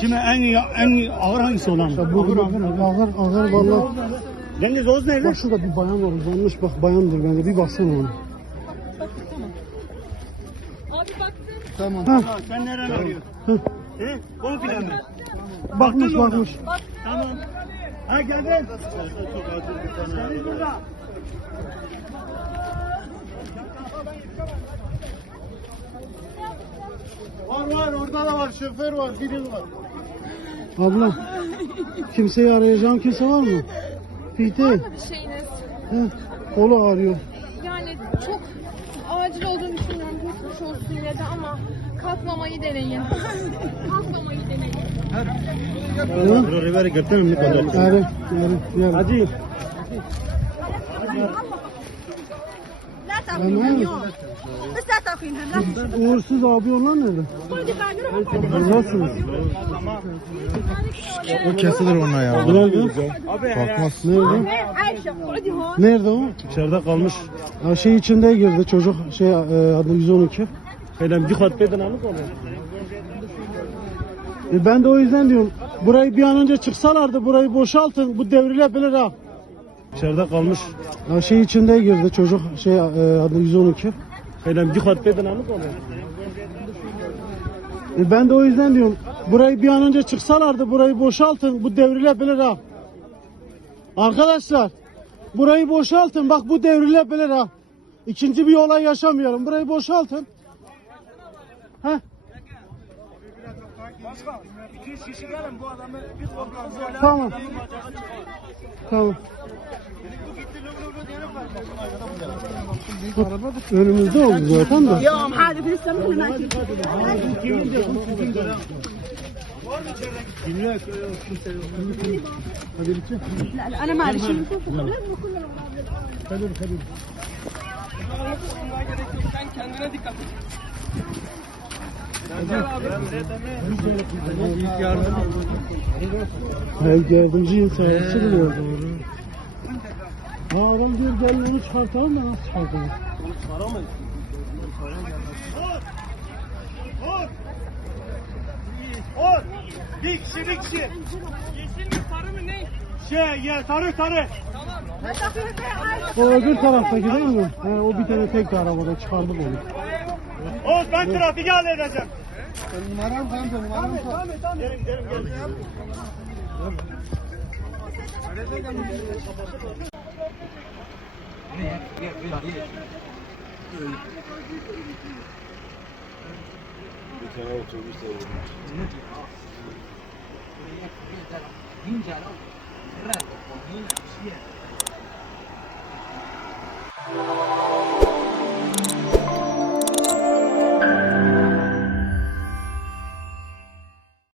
Şimdi en ağır hangisi olan? Ağır vallahi. Deniz Oğuz nerede? Bak şurada bir bayan var uzanmış, bak bayandır bence, bir baksana ona. Abi baktım. Tamam. Sen nereden arıyorsun? He? Komple mi? Bakmış. Tamam. Ha gel gel. Çok acil bir tane. Burada. Var orada da var, şoför var, biri var. Abla, kimseyi arayacağın kimse var mı? Pite. Bir şeyiniz. Kolu ağrıyor. Yani çok acil olduğunu düşünüyorum. Geçmiş olsun yine de ama kalkmamayı deneyin. Kalkmamayı deneyin. Buraya ver götürün mü kadar? Evet. Hadi. Uğursuz abi onlar nerede? Nasılsınız? O kesilir ona ya. Nerede? Bakmaz. Nerede? Nerede o? İçeride kalmış. Ya şey içinde girdi çocuk, adı 112. Öyle bir kat beden alıp oluyor. Ben de o yüzden diyorum, burayı bir an önce çıksalardı, burayı boşaltın, bu devrilebilir ha. İçeride kalmış. Ya şey içinde girdi çocuk, adı 112. Öyle bir kat beden alıp oluyor. Ben de o yüzden diyorum, burayı bir an önce çıksalardı, burayı boşaltın, bu devrilebilir ha. Arkadaşlar, burayı boşaltın, bak bu devrilebilir ha. İkinci bir olay yaşamayalım, burayı boşaltın. Heh. Başka 200 kişi gelin bu adamı bir korkunuz öyle. Tamam. Tamam. Önümüzde oldu zaten de. يوم هذا في السماء ما لا انا ما ادري شو Ben yardımcıyım, servisi buluyor. Ha adam diyor gelin onu çıkartalım da nasıl çıkartalım? Bir kişi. Yeşil mi sarı mı ne? Sarı. O öbür taraftaki değil mi? He, o bir tane tek arabada çıkardık onu. Oğuz ben trafiği halledeceğim. Numaram kanka, numaram kanka. Gelin. Bir tane otobüs de